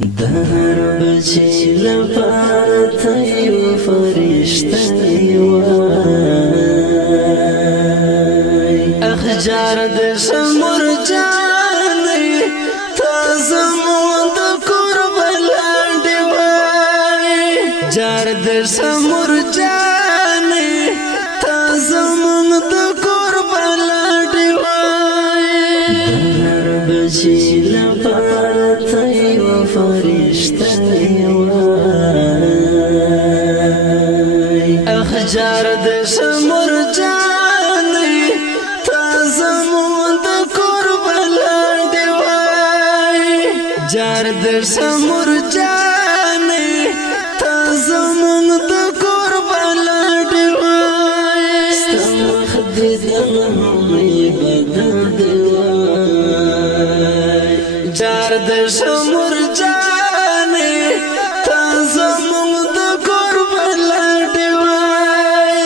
دهر بچی لپاره ته یو فرشته وای اخجار د شمر جانې تا زمون د قربان دی وای جار د شمر جانې تا زمون د قربان دی وای دهر بچی لپاره ته یو فرشته وای اخجار د شمر جانې تا زمون د قربان دی وای جار د شمر جانې تا زمون د قربان دی وای ستمخ دې دمې بدل دی وای جار د شمر جانې تا زمون د قربان دی وای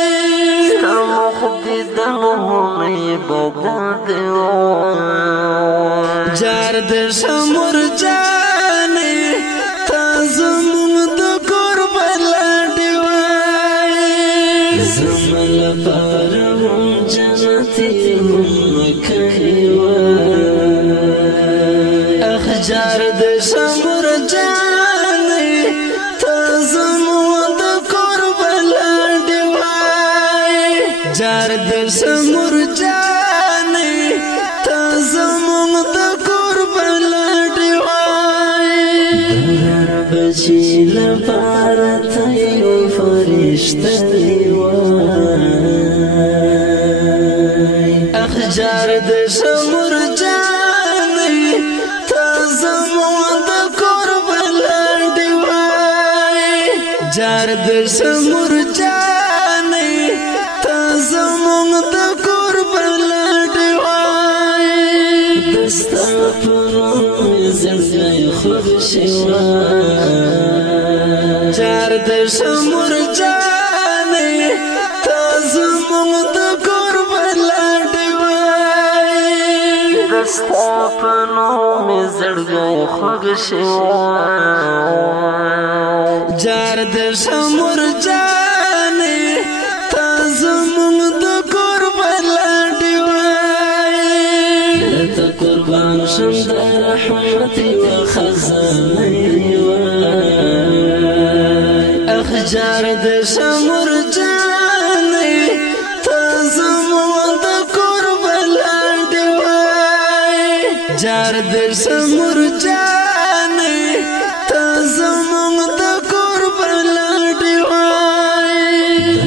ستمخ دې دمې بدل دی وای جار د شمر جانې تا زمون د قربان دی وای زمل پرم جنتي مکه وای اخجار د شمر جانې تا زمون د قربان دی وای جار د شمر جانې تا زمون د قربان دی وای دهر بچی لپاره ته یو فرشته وای اخجار د شمر جانې تا زمون د قربان دی وای جار د شمر جانې تا زمون د قربان دی وای دستا پرون زړګی خوشي وای جار د شمر جانې تا زمون د قربان دی وای دستا پرون زړګی خوشي وای جار د شمر جانې تا زمون د قربان دی وای ته قربان شم د رحمت و خزانه وای اخجار د شمر جانې تا زمون د قربان دی وای جار د شمر جانې تا زمون د قربان دی وای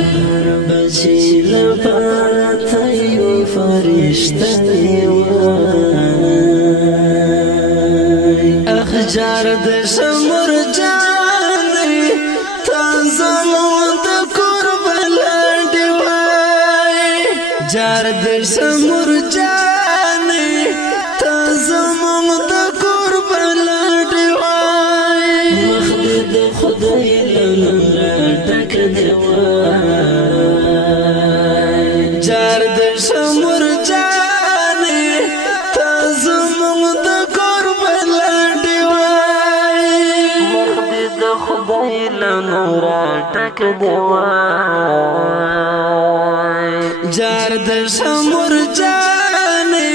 دهر بچی لپاره ته یو فرشته وای اخجار د شمر جانې تا زمون د قربان دی وای جار د شمر جانې تا زمون د قربان دی وای مخ دې د خدای له ډک دی وای جار د شمر جانې تا زمون د قربان دی وای مخ دې د خدای له ډک دی وای جار د شمر جانې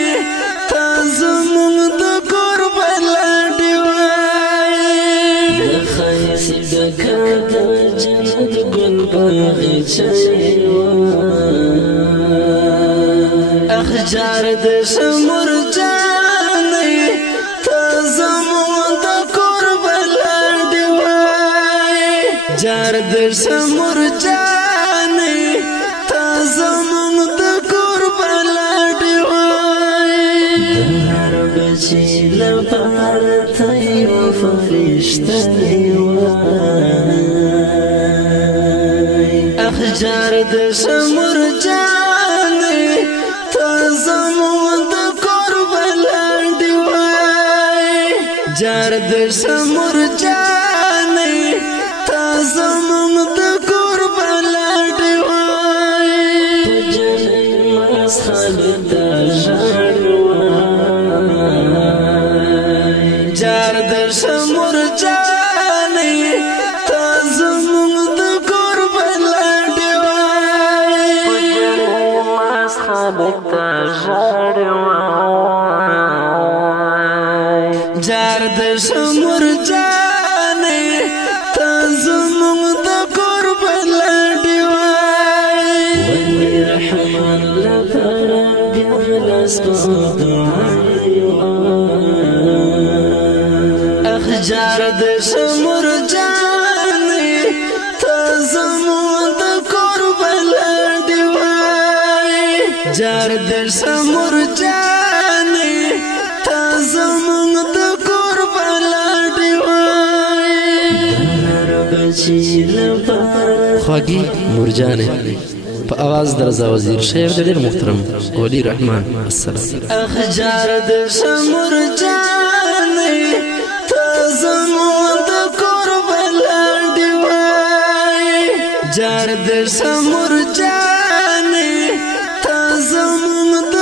تا زمون د قربان دی وای د خیس ډکه د جنت ګل باغچه وای اخجار د شمر جانې تا زمون د قربان دی وای جار د شمر جانې تا زمون د قربان دی وای دهر بچی لپاره ته یو فرشته وای اخجار د شمر جانې تا زمون د قربان دی وای جار د شمر جانې تا زمون د قربان دی وای جنې مسخال د ژړ وای جار د شمر جانې تا زمونږ د قربان لاندې وای ماس خلک ته ژاړي وای جار د شمر جانې تا زمونږ د قربان لاندې وای ولي رحمان لپاره بیا لاسو جار د شمر جانې تا زمونږ د قربان لاندې وای جار د شمر جانې تا زمونږ د قربان لاندې وای هر بچی لپاره خواږي مرجانې په आवाज درزا وزیر شعر د ډېر محترم ولی رحمان السلام جار د شمر جانې زمون د قربان لاندې وای جار د شمر جانې تا زمون د